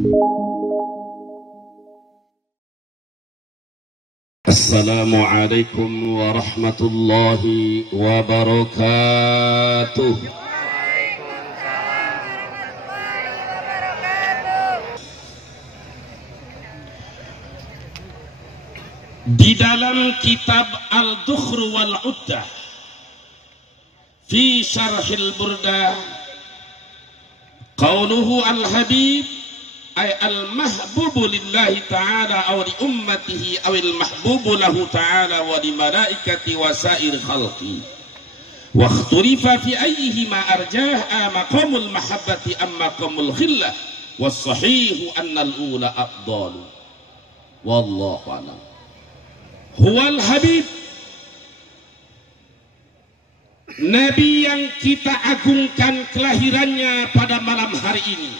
Assalamualaikum warahmatullahi wabarakatuh. Di dalam kitab Al-Dukhr wal Uddah fi Syarhil Burdah, qauluhu al-habib ay al-mahbubu lillahi ta'ala aw li ummatihi aw al-mahbubu lahu ta'ala wa li malaikati wa sa'ir khalqi wa ikhtalifa fi ayyihima arjah maqamul mahabbati am maqamul khillah was sahihu anna al-ula afdalu wallahu a'lam. Huwal habib, nabi yang kita agungkan kelahirannya pada malam hari ini,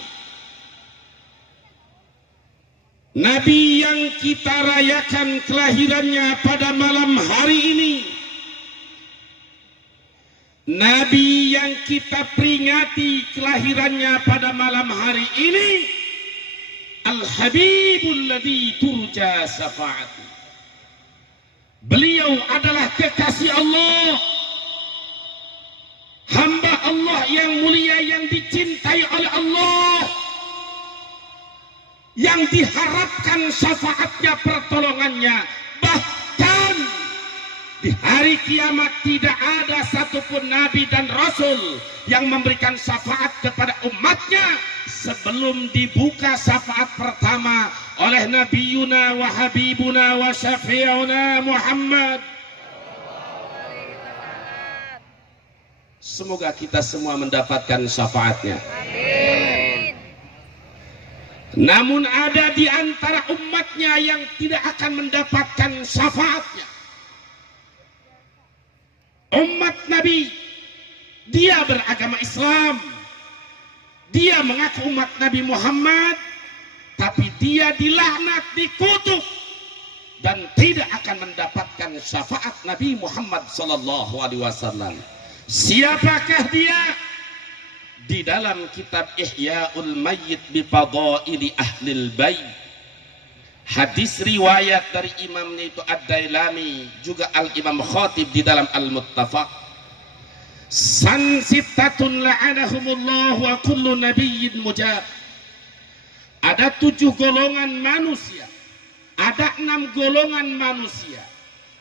nabi yang kita rayakan kelahirannya pada malam hari ini, nabi yang kita peringati kelahirannya pada malam hari ini, al-habibul ladzi turja syafa'atuh. Beliau adalah kekasih Allah, hamba Allah yang mulia, yang dicintai oleh Allah, yang diharapkan syafaatnya, pertolongannya. Bahkan di hari kiamat tidak ada satupun nabi dan rasul yang memberikan syafaat kepada umatnya sebelum dibuka syafaat pertama oleh nabiyuna wa habibuna wa syafi'una Muhammad. Semoga kita semua mendapatkan syafaatnya. Amin. Namun ada di antara umatnya yang tidak akan mendapatkan syafaatnya. Umat Nabi, dia beragama Islam, dia mengaku umat Nabi Muhammad, tapi dia dilaknat, dikutuk, dan tidak akan mendapatkan syafaat Nabi Muhammad sallallahu alaihi wasallam. Siapakah dia? Di dalam kitab Ihya'ul Mayyit bi Fadaili Ahlil Bait, hadis riwayat dari imamnya itu Ad-Dailami, juga Al-Imam Khatib di dalam Al-Muttafaq, san sittatun la'anahumullah wa kullu nabiyyin mujab. Ada 7 golongan manusia, ada 6 golongan manusia,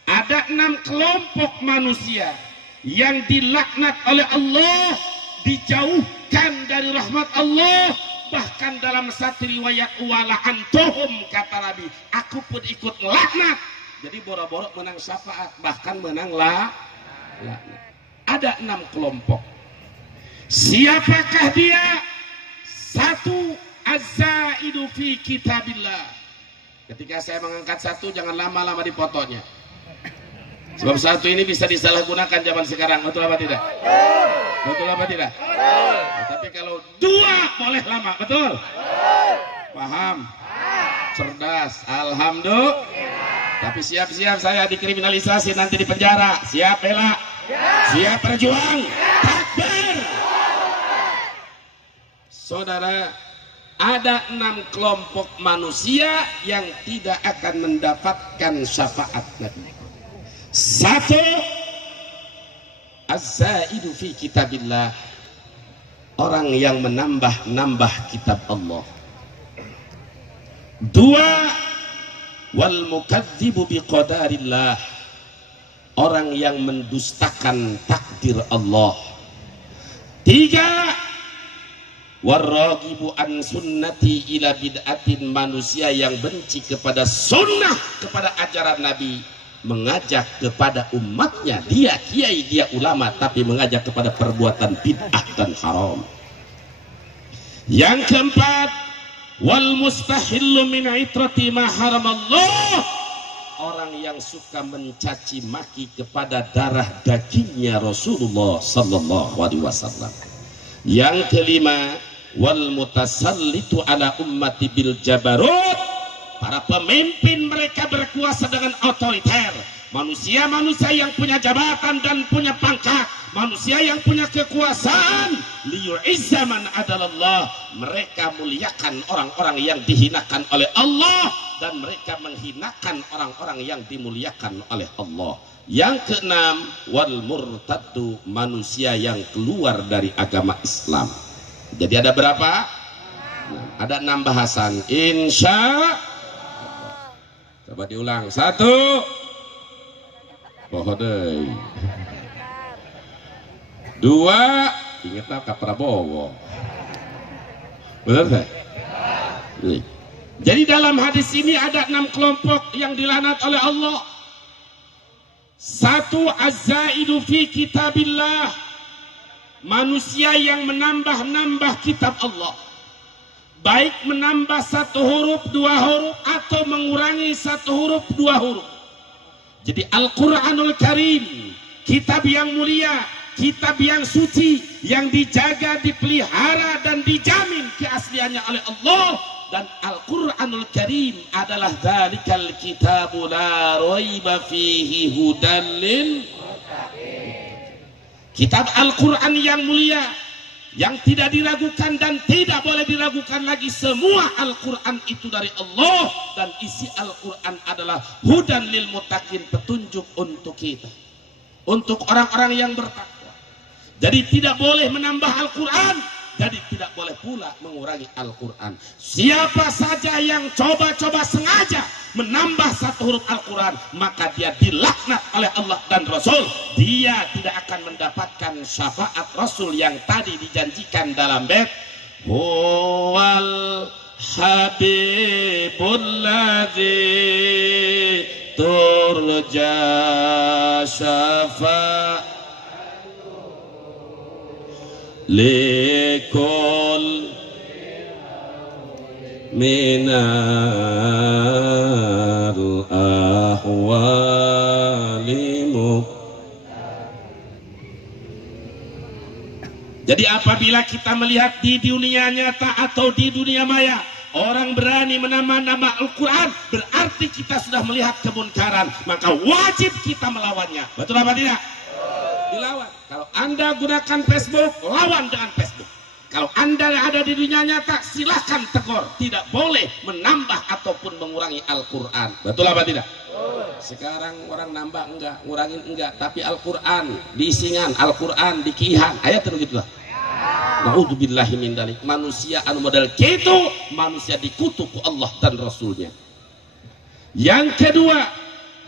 ada 6 kelompok manusia yang dilaknat oleh Allah, dijauhkan dari rahmat Allah. Bahkan dalam satu riwayat, wala antuhum, kata Nabi, aku pun ikut laknat. Jadi boro-boro menang syafaat, bahkan menang laknat. Ada 6 kelompok. Siapakah dia? 1, az-zaidu fi kitabillah. Ketika saya mengangkat 1, jangan lama-lama dipotonya, sebab 1 ini bisa disalahgunakan zaman sekarang. Betul apa tidak? Betul apa tidak? Tapi kalau 2 boleh lama. Betul? Paham? Cerdas. Alhamdulillah. Tapi siap-siap saya dikriminalisasi, nanti di penjara. Siap bela? Siap berjuang? Takbir. Saudara, ada 6 kelompok manusia yang tidak akan mendapatkan syafaat Nabi. 1, az-zaidu fi kitabillah, orang yang menambah-nambah kitab Allah. 2, wal mukadzibu bi qadarillah, orang yang mendustakan takdir Allah. 3, warragibu an sunnati ila bid'atin, manusia yang benci kepada sunnah, kepada ajaran Nabi, mengajak kepada umatnya, dia kiai, dia ulama, tapi mengajak kepada perbuatan bid'ah dan haram. Yang keempat, wal mustahillu min itrati ma haramallah, orang yang suka mencaci maki kepada darah dagingnya Rasulullah sallallahu alaihi wasallam. Yang kelima, wal mutasallitu ala ummati bil jabarut, para pemimpin mereka berkuasa dengan otoriter. Manusia-manusia yang punya jabatan dan punya pangkat manusia yang punya kekuasaan, liyu'izza man adalallah, mereka muliakan orang-orang yang dihinakan oleh Allah, dan mereka menghinakan orang-orang yang dimuliakan oleh Allah. Yang keenam, wal murtaddu, manusia yang keluar dari agama Islam. Jadi ada berapa? Ada 6 bahasan. Insya, coba diulang. 1, pohodei. 2, ingatlah Kak Prabowo. Benar tak? Jadi dalam hadis ini ada 6 kelompok yang dilaknat oleh Allah. 1, az-zaidu fi kitabillah, manusia yang menambah-nambah kitab Allah, baik menambah 1 huruf 2 huruf atau mengurangi 1 huruf 2 huruf. Jadi Al-Quranul Karim, kitab yang mulia, kitab yang suci, yang dijaga, dipelihara dan dijamin keasliannya oleh Allah. Dan Al-Quranul Karim adalah dzalikal kitabu la raiba fihi hudan lil muttaqin. Kitab Al-Quran yang mulia, yang tidak diragukan dan tidak boleh diragukan lagi. Semua Al-Quran itu dari Allah, dan isi Al-Quran adalah hudan lil muttaqin, petunjuk untuk kita, untuk orang-orang yang bertakwa. Jadi tidak boleh menambah Al-Quran, jadi tidak boleh pula mengurangi Al-Quran. Siapa saja yang coba-coba sengaja menambah 1 huruf Al-Quran, maka dia dilaknat oleh Allah dan Rasul. Dia tidak akan mendapatkan syafaat Rasul yang tadi dijanjikan dalam bait huwal habibul ladzi turja syafaat likul minal ahwalimu. Jadi apabila kita melihat di dunia nyata atau di dunia maya, orang berani menambah-nambah Al-Quran, berarti kita sudah melihat kemunkaran, maka wajib kita melawannya. Betul apa tidak? Dilawan. Kalau Anda gunakan Facebook, lawan dengan Facebook. Kalau Anda ada di dunia nyata, silahkan tegur. Tidak boleh menambah ataupun mengurangi Al-Quran. Betul apa tidak? Sekarang orang nambah enggak, ngurangin enggak, tapi Al-Quran diisingan, Al-Quran dikihan, ayat itu gitu lah. Na'udzubillahi min dzalik. Manusia anu model gitu, manusia dikutuk Allah dan Rasulnya. Yang kedua,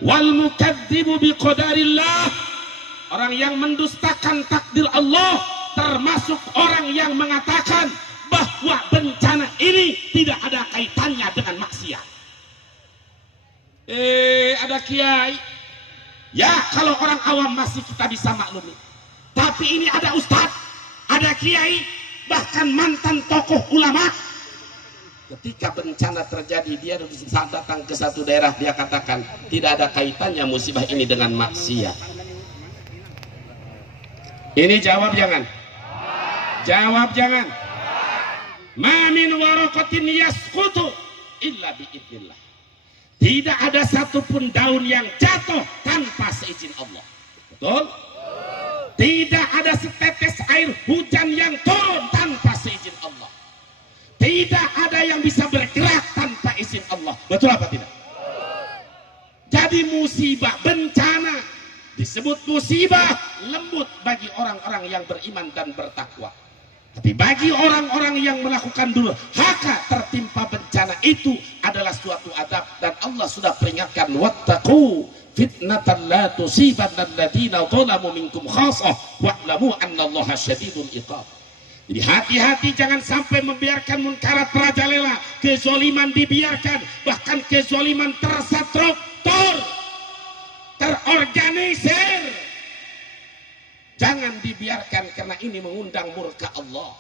wal mukadzibu biqadarillah, orang yang mendustakan takdir Allah, termasuk orang yang mengatakan bahwa bencana ini tidak ada kaitannya dengan maksiat. Ada kiai, ya kalau orang awam masih kita bisa maklumi, tapi ini ada ustadz, ada kiai, bahkan mantan tokoh ulama. Ketika bencana terjadi, dia saat datang ke satu daerah, dia katakan tidak ada kaitannya musibah ini dengan maksiat. Ini jawab jangan? Jawab jangan. Ma min waraqatin yasqutu illa biidznillah. Tidak ada satupun daun yang jatuh tanpa seizin Allah. Betul? Tidak ada setetes air hujan yang turun tanpa seizin Allah. Tidak ada yang bisa bergerak tanpa izin Allah. Betul apa tidak? Jadi musibah, bencana disebut musibah, lembut bagi orang-orang yang beriman dan bertakwa. Tapi bagi orang-orang yang melakukan durhaka, tertimpa bencana itu adalah suatu adab, dan Allah sudah peringatkan, wattaqu fitnatan la tusibanna alladziina dzalamu minkum khassah wa'lamu annallaha syadidul iqab. Jadi hati-hati, jangan sampai membiarkan munkarat merajalela, kezoliman dibiarkan, bahkan kezoliman terstruktur, terorganisir. Jangan dibiarkan, karena ini mengundang murka Allah.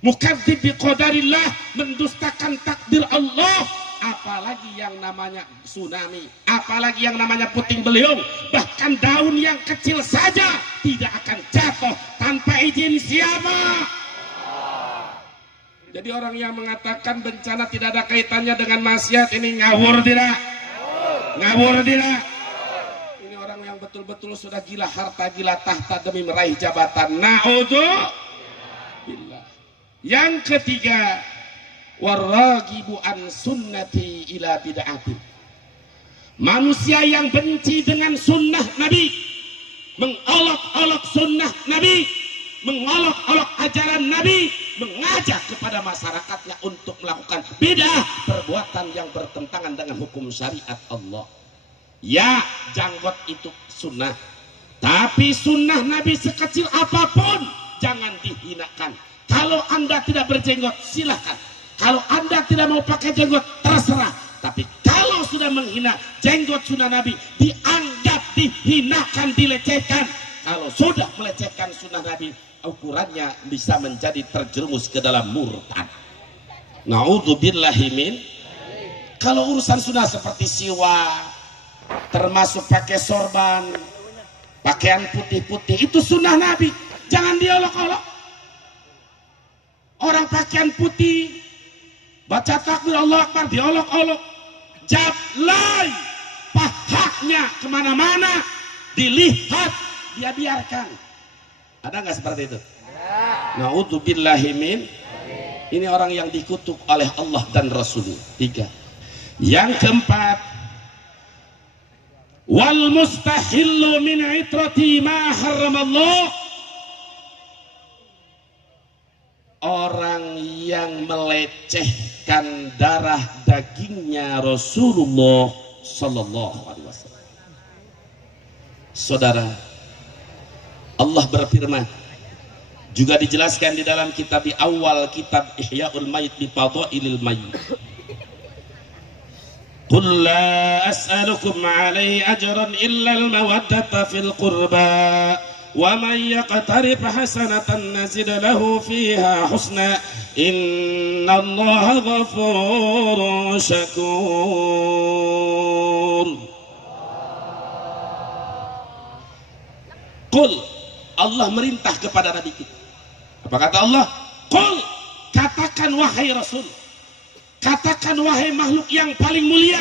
Mukadzib biqadarillah, mendustakan takdir Allah. Apalagi yang namanya tsunami, apalagi yang namanya puting beliung, bahkan daun yang kecil saja tidak akan jatuh tanpa izin siapa? Jadi orang yang mengatakan bencana tidak ada kaitannya dengan maksiat, ini ngawur tidak? Ngawur tidak? Ini orang yang yang betul-betul sudah gila harta, gila tahta demi meraih jabatan. Na'udzubillah. Yang ketiga, waragibu an sunnati ila bid'ati. Manusia yang benci dengan sunnah Nabi, mengolok-olok sunnah Nabi, mengolok-olok ajaran Nabi, mengajak kepada masyarakatnya untuk melakukan bid'ah, perbuatan yang bertentangan dengan hukum syariat Allah. Ya, janggot itu sunnah, tapi sunnah Nabi sekecil apapun jangan dihinakan. Kalau Anda tidak berjenggot silahkan, kalau Anda tidak mau pakai jenggot terserah, tapi kalau sudah menghina jenggot sunnah Nabi, dianggap dihinakan, dilecehkan. Kalau sudah melecehkan sunnah Nabi, ukurannya bisa menjadi terjerumus ke dalam murtad. Na'udzubillahi min. Kalau urusan sunnah seperti siwak, termasuk pakai sorban, pakaian putih-putih, itu sunnah Nabi, jangan diolok-olok. Orang pakaian putih, baca takbir Allah Akbar, diolok-olok. Jablay, pahaknya kemana-mana, dilihat, dia biarkan. Ada nggak seperti itu? Na'udzubillahi min. Ini orang yang dikutuk oleh Allah dan Rasul. 3. Yang keempat, wal mustahillu min itrati ma haramallah. Orang yang melecehkan darah dagingnya Rasulullah sallallahu alaihi wasallam. Saudara, Allah berfirman, juga dijelaskan di dalam kitab di awal kitab Ihya'ul Mayyit bi Fadailil Mayyit. Qul la as'alukum 'alaihi ajran illa al-mawaddata fil qurba wa man yaqtarif hasanatan nazid lahu fiha husna innallaha ghafurun syakur. Qul, Allah merintah kepada Nabi kita. Apa kata Allah? Qul, katakan wahai Rasul, katakan wahai makhluk yang paling mulia,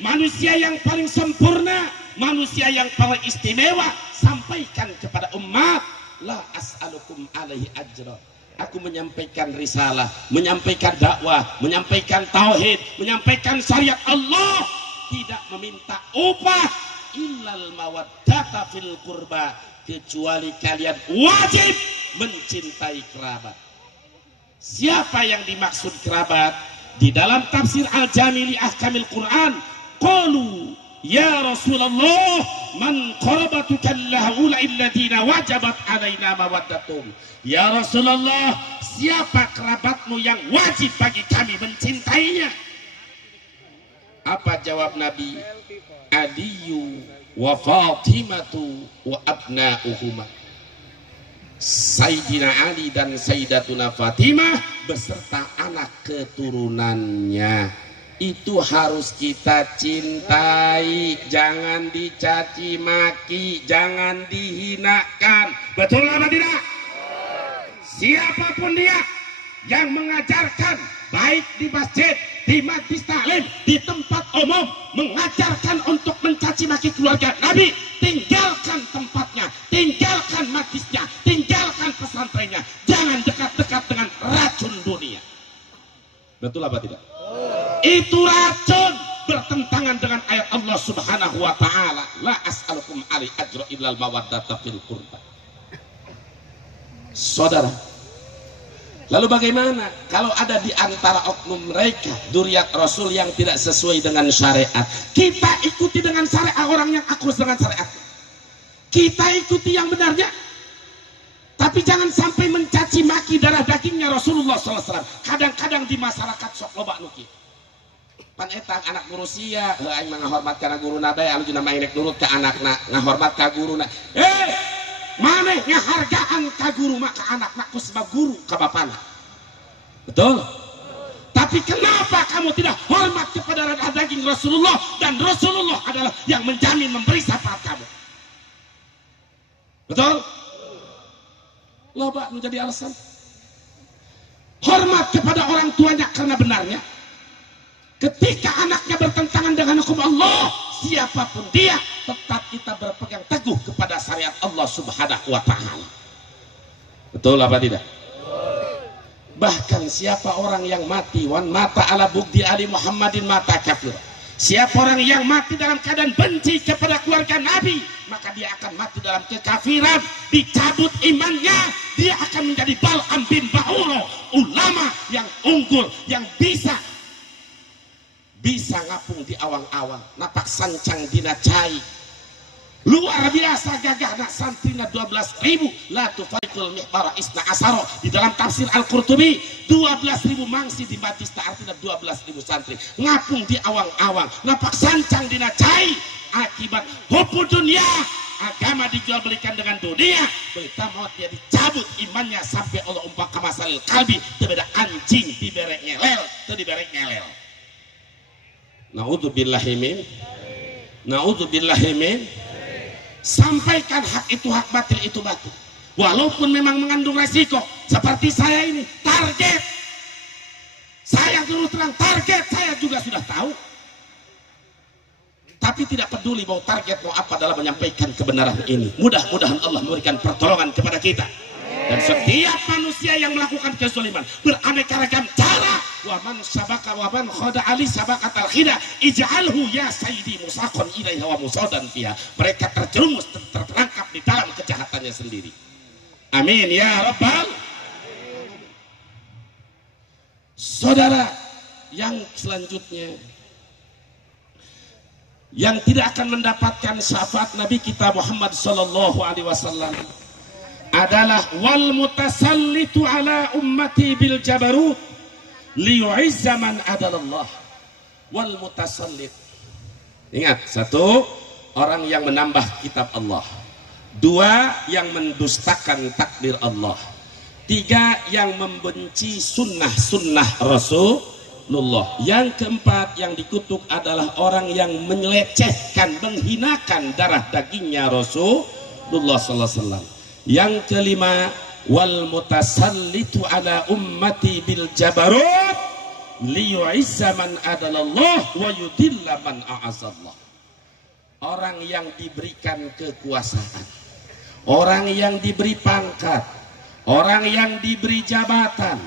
manusia yang paling sempurna, manusia yang paling istimewa, sampaikan kepada umat, la as'alukum alaihi ajra. Aku menyampaikan risalah, menyampaikan dakwah, menyampaikan tauhid, menyampaikan syariat Allah, tidak meminta upah, illal mawaddata fil qurba, kecuali kalian wajib mencintai kerabat. Siapa yang dimaksud kerabat? Di dalam tafsir Al-Jami' li Ahkamil Quran, qalu ya Rasulullah man qarabatuka allaula alladhina wajabat alaina mawaddatum. Ya Rasulullah, siapa kerabatmu yang wajib bagi kami mencintainya? Apa jawab Nabi? Aliyu wa Fatimatu wa abna'uhuma. Sayyidina Ali dan Sayyidatuna Fatimah beserta anak keturunannya. Itu harus kita cintai, jangan dicaci maki, jangan dihinakan. Betul apa tidak? Siapapun dia yang mengajarkan, baik di masjid, di majlis taklim, di tempat umum, mengajarkan untuk mencaci maki keluarga Nabi, tinggalkan tempatnya, tinggalkan majlisnya, tinggalkan pesantrennya. Jangan dekat-dekat dengan racun dunia. Betul apa tidak? Itu racun, bertentangan dengan ayat Allah Subhanahu wa taala, la as'alukum alaihi ajra illal mawaddata fil qurba. Saudara, lalu bagaimana kalau ada di antara oknum mereka dzurriyyat Rasul yang tidak sesuai dengan syariat? Kita ikuti dengan syariat orang yang akus dengan syariat. Kita ikuti yang benarnya. Tapi jangan sampai mencaci maki darah dagingnya Rasulullah SAW. Kadang-kadang di masyarakat sok loba nuki. Pan eta anak guru sia, aing mah ngahormat kana guruna bae, anu jeung main nurut ka anakna, ngahormat ka guruna. Maneh ngahargaan ka guru mah ka anakna ku sebab guru ka bapana. Betul? Tapi kenapa kamu tidak hormat kepada darah daging Rasulullah, dan Rasulullah adalah yang menjamin memberi syafaat kamu? Betul? Loba menjadi alasan. Hormat kepada orang tuanya karena benarnya. Ketika anaknya bertentangan dengan hukum Allah, siapapun dia, tetap kita berpegang teguh kepada syariat Allah Subhanahu wa Ta'ala. Betul apa tidak? Bahkan siapa orang yang mati wan mata ala bugdi ali Muhammadin mata kafir, siapa orang yang mati dalam keadaan benci kepada keluarga Nabi, maka dia akan mati dalam kekafiran, dicabut imannya, dia akan menjadi Bal'am bin Ba'uro, ulama yang unggul, yang bisa ngapung di awang-awang, napak sancang dina cai, luar biasa gagahna santrina 12.000, la tufarikul mihbara isna asaro. Di dalam tafsir Al-Qurtubi 12.000 mangsi di Batista, artinya 12.000 santri ngapung di awang-awang, napak sancang dina cai, akibat hubu dunia, agama dijual belikan dengan dunia, berita maut dia dicabut imannya sampai Allah umpama masalil kalbi, terbeda anjing diberek ngelel, teu diberek ngelel. Naudzubillahi min. Sampaikan hak itu hak, batil itu batil, walaupun memang mengandung resiko. Seperti saya ini, target saya terus terang, target saya juga sudah tahu, tapi tidak peduli mau target mau apa dalam menyampaikan kebenaran ini. Mudah-mudahan Allah memberikan pertolongan kepada kita. Dan setiap manusia yang melakukan kezaliman beraneka ragam cara, wa man sabaka wa man khada ali sabaqatal khida ij'alhu ya sayyidi musaqan ilaiha wa musadan fiha. Mereka terjerumus, terperangkap di dalam kejahatannya sendiri. Amin ya rabbal. Saudara, yang selanjutnya yang tidak akan mendapatkan syafaat Nabi kita Muhammad sallallahu alaihi wasallam adalah wal mutasallitu ala ummati bil jabarut liyu'izza man adalallah. Wal mutasallit, ingat, satu, orang yang menambah kitab Allah, dua, yang mendustakan takdir Allah, tiga, yang membenci sunnah Rasulullah, yang keempat yang dikutuk adalah orang yang melecehkan, menghinakan darah dagingnya Rasulullah sallallahu alaihi wasallam. Yang kelima, wal mutasallitu ala ummati bil jabarut liyu'izza man adalallah wa yudilla man a'azallah. Orang yang diberikan kekuasaan, orang yang diberi pangkat, orang yang diberi jabatan.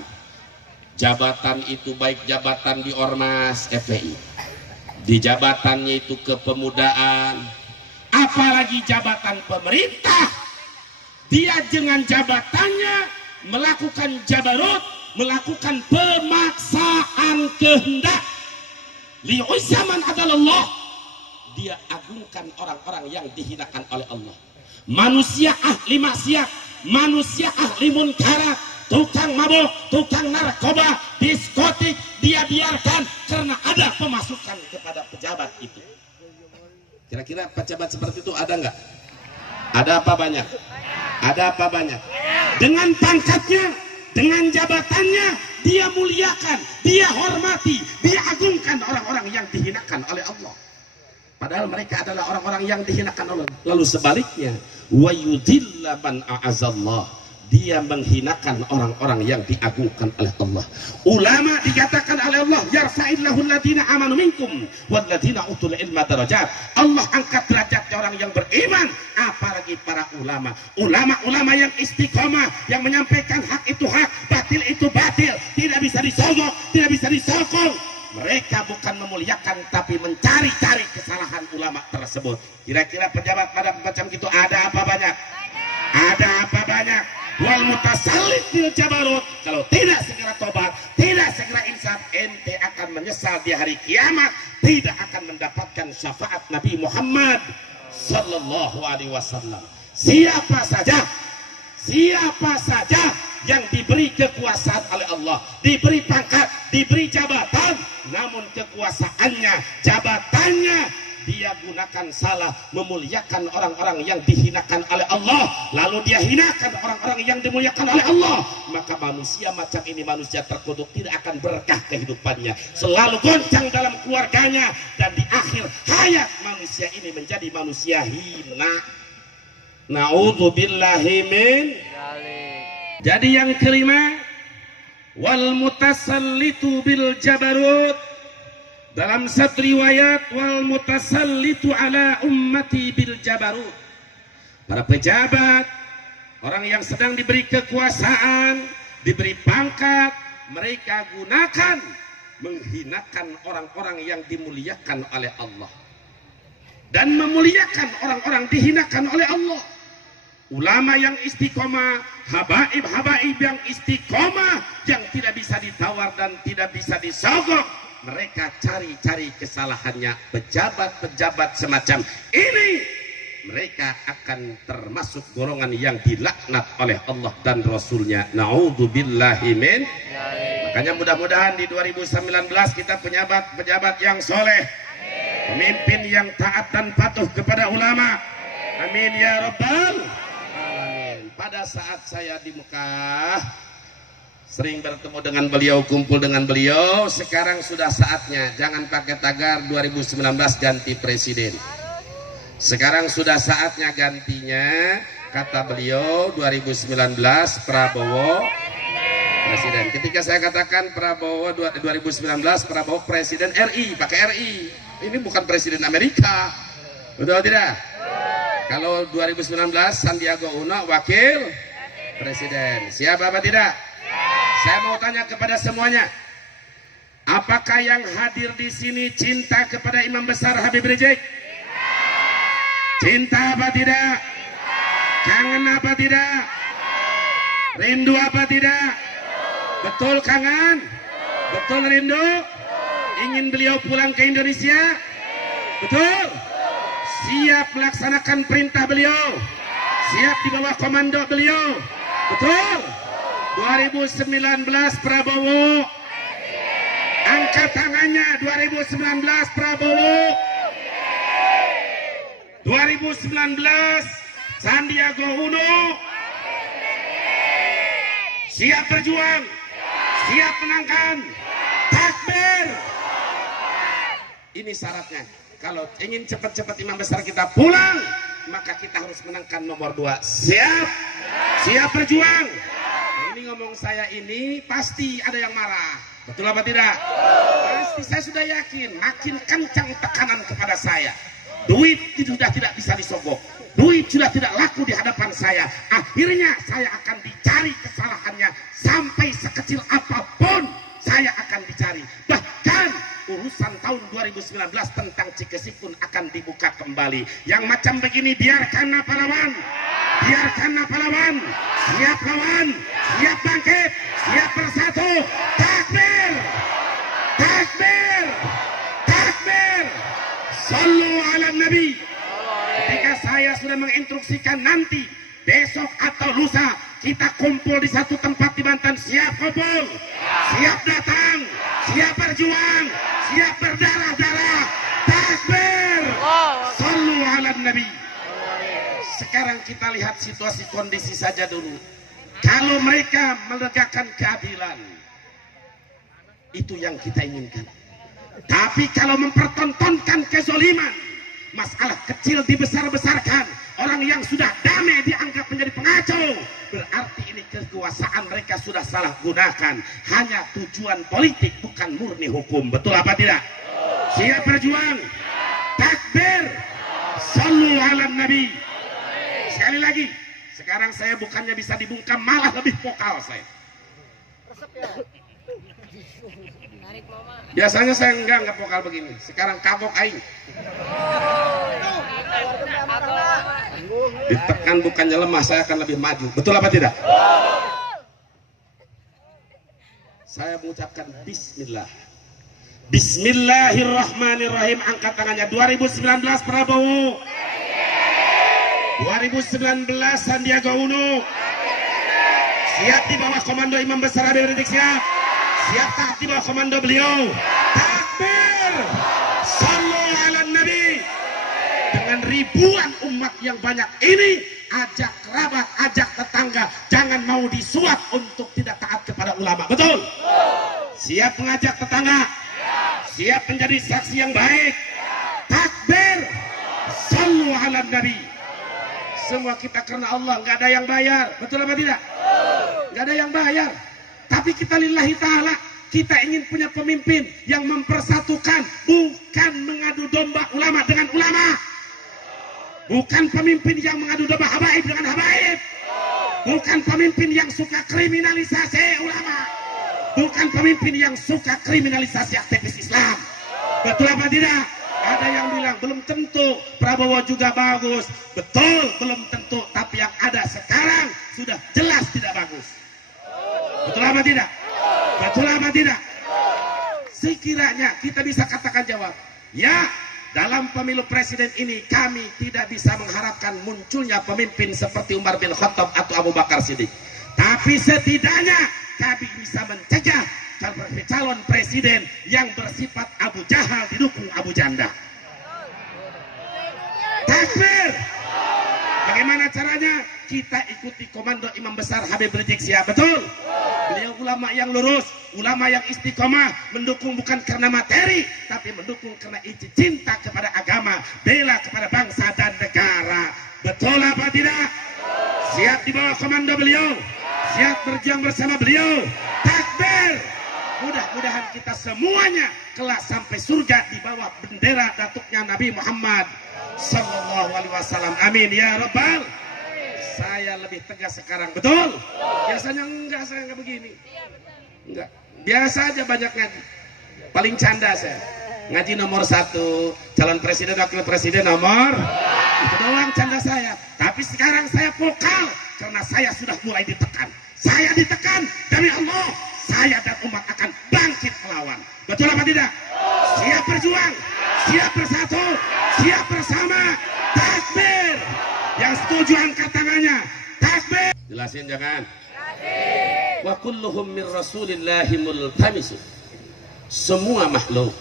Jabatan itu baik jabatan di Ormas FPI, di jabatannya itu kepemudaan, apalagi jabatan pemerintah. Dia dengan jabatannya melakukan jabarut, melakukan pemaksaan kehendak. Li'uzaman adalallah, dia agungkan orang-orang yang dihinakan oleh Allah. Manusia ahli maksiat, manusia ahli munkarat, tukang mabuk, tukang narkoba, diskotik, dia biarkan karena ada pemasukan kepada pejabat itu. Kira-kira pejabat seperti itu ada nggak? Ada apa banyak? Ada apa banyak? Dengan pangkatnya, dengan jabatannya, dia muliakan, dia hormati, dia agungkan orang-orang yang dihinakan oleh Allah. Padahal mereka adalah orang-orang yang dihinakan oleh Allah. Lalu sebaliknya, wa yudilla man a'azallah, dia menghinakan orang-orang yang diagungkan oleh Allah. Ulama dikatakan oleh Allah, yarfa'illahu alladhina amanu minkum walladhina utul ilma darajat. Allah angkat derajat orang yang beriman, apalagi para ulama. Ulama-ulama yang istiqomah, yang menyampaikan hak itu hak, batil itu batil, tidak bisa disogok, tidak bisa disokong. Mereka bukan memuliakan tapi mencari-cari kesalahan ulama tersebut. Kira-kira pejabat pada macam itu ada apa banyak? Ada apa banyak? Wal mutasallit bil jabarut, kalau tidak segera tobat, tidak segera insaf, ente akan menyesal di hari kiamat, tidak akan mendapatkan syafaat Nabi Muhammad sallallahu alaihi wasallam. Siapa saja yang diberi kekuasaan oleh Allah, diberi pangkat, diberi jabatan, namun kekuasaannya, jabatannya dia gunakan salah, memuliakan orang-orang yang dihinakan oleh Allah, lalu dia hinakan orang-orang yang dimuliakan oleh Allah, maka manusia macam ini manusia terkutuk, tidak akan berkah kehidupannya, selalu goncang dalam keluarganya, dan di akhir hayat manusia ini menjadi manusia hina. Na'udzubillahi min. Jadi yang kelima, wal mutasallitu bil jabarut, Dalam satu riwayat, wal mutasallitu ala ummati bil jabarut. Para pejabat, orang yang sedang diberi kekuasaan, diberi pangkat, mereka gunakan menghinakan orang-orang yang dimuliakan oleh Allah dan memuliakan orang-orang dihinakan oleh Allah. Ulama yang istiqomah, habaib-habaib yang istiqomah, yang tidak bisa ditawar dan tidak bisa disogok, mereka cari-cari kesalahannya. Pejabat-pejabat semacam ini, mereka akan termasuk golongan yang dilaknat oleh Allah dan Rasulnya. Na'udzubillahi min. Makanya mudah-mudahan di 2019 kita pejabat yang soleh, pemimpin yang taat dan patuh kepada ulama. Amin ya rabbal alamin. Pada saat saya di Mekah sering bertemu dengan beliau, kumpul dengan beliau. Sekarang sudah saatnya, jangan pakai tagar 2019 ganti presiden. Sekarang sudah saatnya gantinya, kata beliau, 2019 Prabowo presiden. Ketika saya katakan Prabowo 2019 Prabowo presiden RI, pakai RI. Ini bukan presiden Amerika. Betul tidak? Kalau 2019 Sandiaga Uno wakil presiden. Siap apa tidak? Saya mau tanya kepada semuanya, apakah yang hadir di sini cinta kepada Imam Besar Habib Rizik? Cinta apa tidak? Kangen apa tidak? Rindu apa tidak? Betul kangen? Betul rindu? Ingin beliau pulang ke Indonesia? Betul? Siap melaksanakan perintah beliau? Siap di bawah komando beliau? Betul? 2019 Prabowo, angkat tangannya. 2019 Prabowo, 2019 Sandiaga Uno. Siap berjuang, siap menangkan. Takbir. Ini syaratnya. Kalau ingin cepat-cepat imam besar kita pulang, maka kita harus menangkan nomor 2. Siap? Siap berjuang. Nah, ini ngomong saya ini pasti ada yang marah. Betul apa tidak? Pasti, saya sudah yakin. Makin kencang tekanan kepada saya, duit sudah tidak bisa disogok, duit sudah tidak laku di hadapan saya. Akhirnya saya akan dicari kesalahannya, sampai sekecil apapun saya akan dicari. Bahkan urusan tahun 2019 tentang Cikesik pun akan dibuka kembali. Yang macam begini biarkanlah pahlawan, biarkanlah pahlawan. Siap lawan, siap bangkit, siap bersatu. Takbir, takbir, takbir. Sallu ala Nabi. Ketika saya sudah menginstruksikan nanti besok atau lusa kita kumpul di satu tempat di Banten, siap kumpul, siap datang, siap berjuang, siap berdarah-darah. Takbir. Sallu ala Nabi. Sekarang kita lihat situasi kondisi saja dulu. Kalau mereka menegakkan keadilan, itu yang kita inginkan. Tapi kalau mempertontonkan kezoliman, masalah kecil dibesar-besarkan, orang yang sudah damai dianggap menjadi pengacau, berarti ini kekuasaan mereka sudah salah gunakan. Hanya tujuan politik, bukan murni hukum. Betul apa tidak? Siap berjuang. Takbir. Sallu ala Nabi. Sekali lagi, sekarang saya bukannya bisa dibungkam, malah lebih vokal saya. Biasanya saya enggak vokal begini. Sekarang kagok aing. Ditekan bukannya lemah, saya akan lebih maju. Betul apa tidak? Saya mengucapkan bismillah. Bismillahirrahmanirrahim. Angkat tangannya. 2019 Prabowo, 2019 Sandiaga Uno. Siap di bawah komando Imam Besar Habib Rizik. Siap. Siap taat di bawah komando beliau. Takbir. Sallu ala Nabi. Dengan ribuan umat yang banyak ini, ajak kerabat, ajak tetangga, jangan mau disuap untuk tidak taat kepada ulama. Betul? Siap mengajak tetangga, siap menjadi saksi yang baik. Takbir. Sallu ala Nabi. Semua kita karena Allah, nggak ada yang bayar. Betul apa tidak? Nggak ada yang bayar. Tapi kita lillahi ta'ala. Kita ingin punya pemimpin yang mempersatukan, bukan mengadu domba ulama dengan ulama. Bukan pemimpin yang mengadu domba habaib dengan habaib. Bukan pemimpin yang suka kriminalisasi ulama. Bukan pemimpin yang suka kriminalisasi aktivis Islam. Betul apa tidak? Ada yang bilang belum tentu Prabowo juga bagus. Betul, belum tentu. Tapi yang ada sekarang sudah jelas tidak bagus. Betul apa tidak? Betul apa tidak? Sekiranya kita bisa katakan jawab, ya, dalam pemilu presiden ini kami tidak bisa mengharapkan munculnya pemimpin seperti Umar bin Khattab atau Abu Bakar Siddiq. Tapi setidaknya kami bisa mencegah calon presiden yang bersifat Abu Jahal didukung Abu Janda. Takbir! Bagaimana caranya? Kita ikuti komando Imam Besar Habib Rizik Syihab. Betul? Beliau ulama yang lurus, ulama yang istiqomah, mendukung bukan karena materi, tapi mendukung karena cinta kepada agama, bela kepada bangsa dan negara. Betul apa tidak? Siap di bawah komando beliau, siap berjuang bersama beliau. Takbir! Mudah-mudahan kita semuanya kelak sampai surga di bawah bendera datuknya Nabi Muhammad Sallallahu Alaihi Wasallam. Amin ya Rabbal. Saya lebih tegas sekarang, betul? Biasanya enggak, saya enggak begini. Enggak, biasa aja banyak ngaji. Paling canda saya ngaji nomor 1, calon presiden wakil presiden nomor itu doang canda saya. Tapi sekarang saya vokal karena saya sudah mulai ditekan. Saya ditekan demi Allah, saya dan umat akan bangkit melawan. Betul apa tidak? Siap berjuang, siap bersatu, siap bersama. Takbir! Yang setuju angkat tangannya. Takbir! Jelasin jangan. Wa kulluhum min rasulillahi multamisun. Semua makhluk,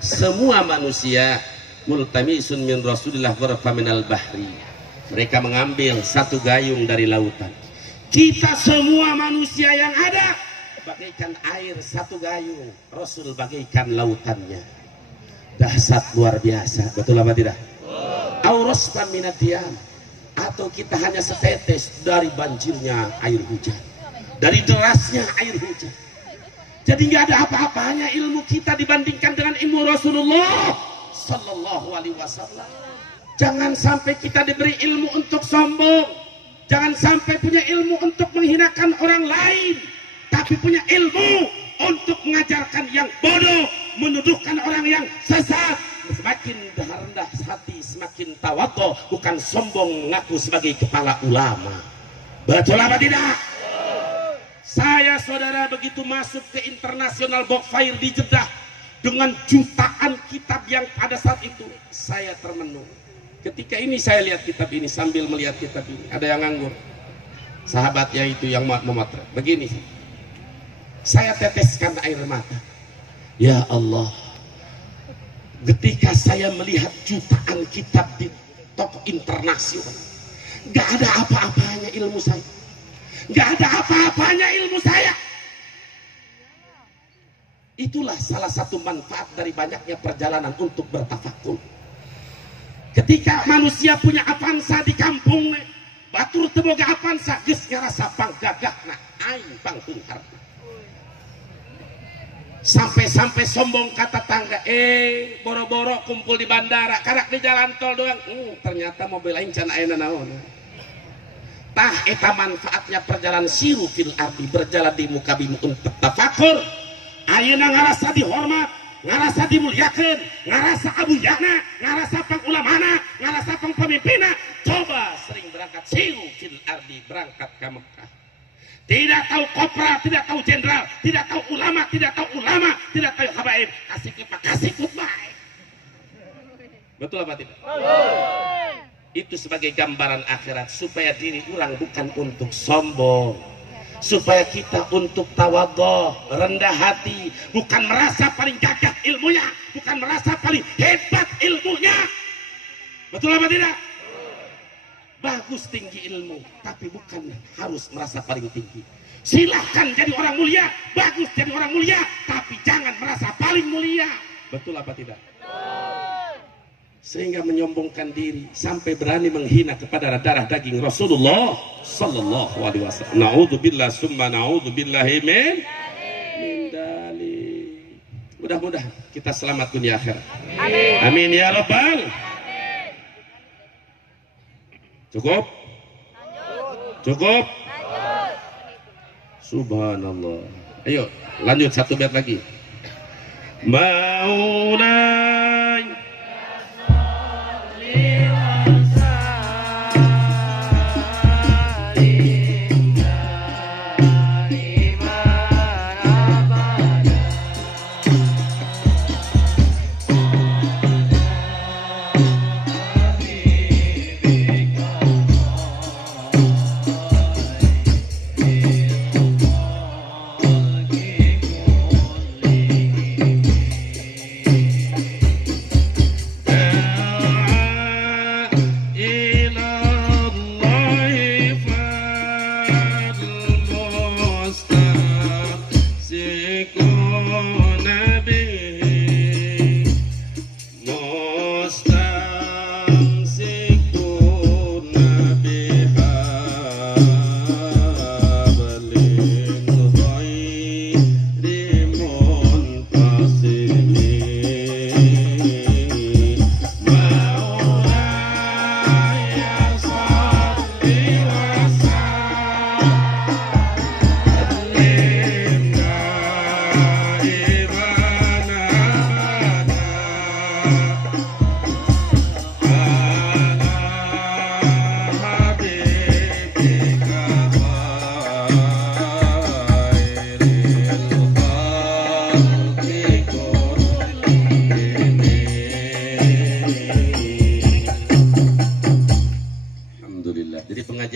semua manusia multamisun min rasulillah warfa minal bahri. Mereka mengambil satu gayung dari lautan. Kita semua manusia yang ada bagaikan air satu gayung. Rasul bagaikan lautannya. Dahsyat luar biasa. Betul apa tidak? Aurasfan minadiyam. Atau kita hanya setetes dari banjirnya air hujan, dari derasnya air hujan. Jadi nggak ada apa-apanya ilmu kita dibandingkan dengan ilmu Rasulullah Sallallahu Alaihi Wasallam. Jangan sampai kita diberi ilmu untuk sombong. Jangan sampai punya ilmu untuk menghinakan orang lain, tapi punya ilmu untuk mengajarkan yang bodoh, menuduhkan orang yang sesat. Semakin rendah hati, semakin tawadhu, bukan sombong mengaku sebagai kepala ulama. Betul apa tidak? Saya saudara begitu masuk ke International Book Fair di Jeddah dengan jutaan kitab yang pada saat itu saya termenung. Ketika ini saya lihat kitab ini, sambil melihat kitab ini ada yang nganggur, sahabatnya itu yang memotret begini, saya teteskan air mata. Ya Allah, ketika saya melihat jutaan kitab di toko internasional, gak ada apa-apanya ilmu saya. Gak ada apa-apanya ilmu saya. Itulah salah satu manfaat dari banyaknya perjalanan untuk bertafakur. Ketika manusia punya avansa di kampung, batur teboga avansa, geus ngarasa panggagahna aing panghungharna. Sampai-sampai sombong kata tangga, boro-boro kumpul di bandara, karak di jalan tol doang. Ternyata mobil lain can ayeuna naon. Tah eta manfaatnya perjalanan siru fil ardi, berjalan di muka bumi untuk tafakur. Ayeuna ngarasa dihormat, ngarasa dimuliakeun, ngarasa abuyana, ngarasa pangulamana, ngarasa pemimpinna. Coba sering berangkat siru fil ardi, berangkat ke Mekah. Tidak tahu kopra, tidak tahu jenderal, tidak tahu ulama, tidak tahu habaib. Kasih khutbah. Betul apa tidak? Itu sebagai gambaran akhirat, supaya diri orang bukan untuk sombong, supaya kita untuk tawadhu, rendah hati, bukan merasa paling gagah ilmunya, bukan merasa paling hebat ilmunya. Betul apa tidak? Bagus tinggi ilmu, tapi bukan harus merasa paling tinggi. Silahkan jadi orang mulia, bagus jadi orang mulia, tapi jangan merasa paling mulia. Betul apa tidak? Sehingga menyombongkan diri sampai berani menghina kepada darah daging Rasulullah Sallallahu Alaihi Wasallam. Naudzubillah summa naudzubillahi min dalik. Mudah-mudahan kita selamat dunia akhirat. Amin. Amin ya rabbal. Cukup? Cukup? Subhanallah. Ayo lanjut satu bait lagi. Maulay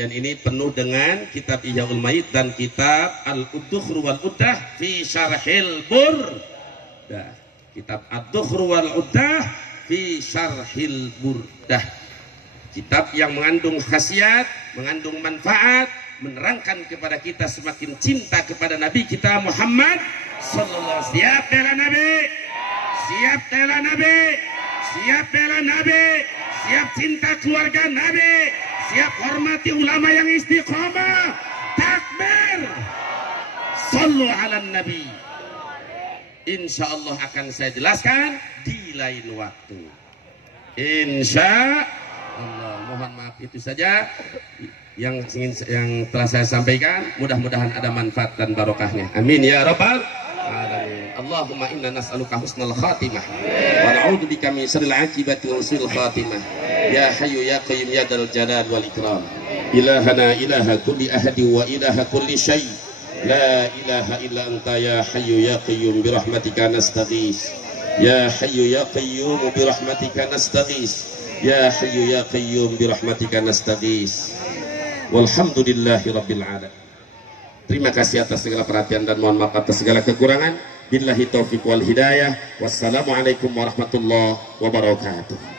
ini penuh dengan kitab Ihyaul Mayyit dan kitab Al-Uddukhru wal Uddah fi Syarhil Burdah. Kitab Ad-Dukhru wal Uddah fi Syarhil Burdah. Kitab yang mengandung khasiat, mengandung manfaat, menerangkan kepada kita semakin cinta kepada Nabi kita Muhammad sallallahu alaihi wasallam. Siap bela Nabi? Siap bela Nabi? Siap bela Nabi? Siap cinta keluarga Nabi? Siap hormati ulama yang istiqomah? Takbir! Sallu ala Nabi. Insya Allah akan saya jelaskan di lain waktu. Insya Allah. Mohon maaf itu saja yang telah saya sampaikan. Mudah-mudahan ada manfaat dan barokahnya. Amin ya rabbal alamin. Allahumma inna nas'aluka husnal khatimah wa na'udzubika min syarril 'aqibati wa su'il khatimah. Ya hayyu ya qayyum ya dzal jalal wal ikram. Ilahana ilaha kulli ahadi wa ilaha kulli syai. La ilaha illa anta ya hayyu ya qayyum bi rahmatika nastaghis. Ya hayyu ya qayyum bi rahmatika nastaghis. Ya hayyu ya qayyum bi rahmatika nastaghis. Walhamdulillahi rabbil alamin. Terima kasih atas segala perhatian dan mohon maaf atas segala kekurangan. Billahi taufiq wal hidayah. Wassalamualaikum warahmatullahi wabarakatuh.